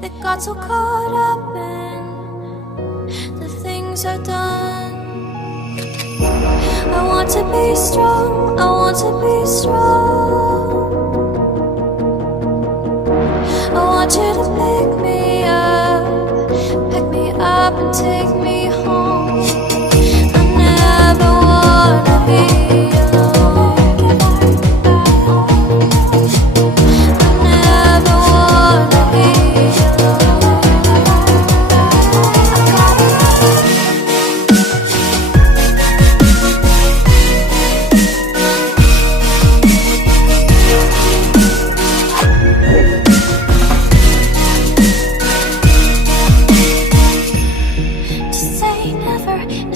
that got so caught up in the things I've done. I want to be strong, I want to be strong. I want you to pick me up and take me home. I never wanna be alone. I never wanna be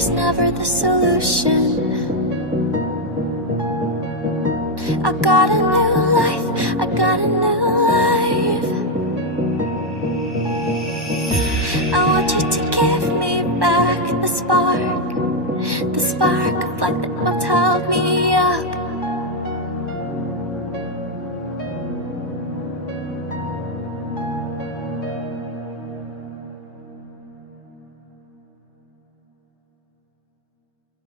never the solution. I got a new life, I got a new life. I want you to give me back the spark of life that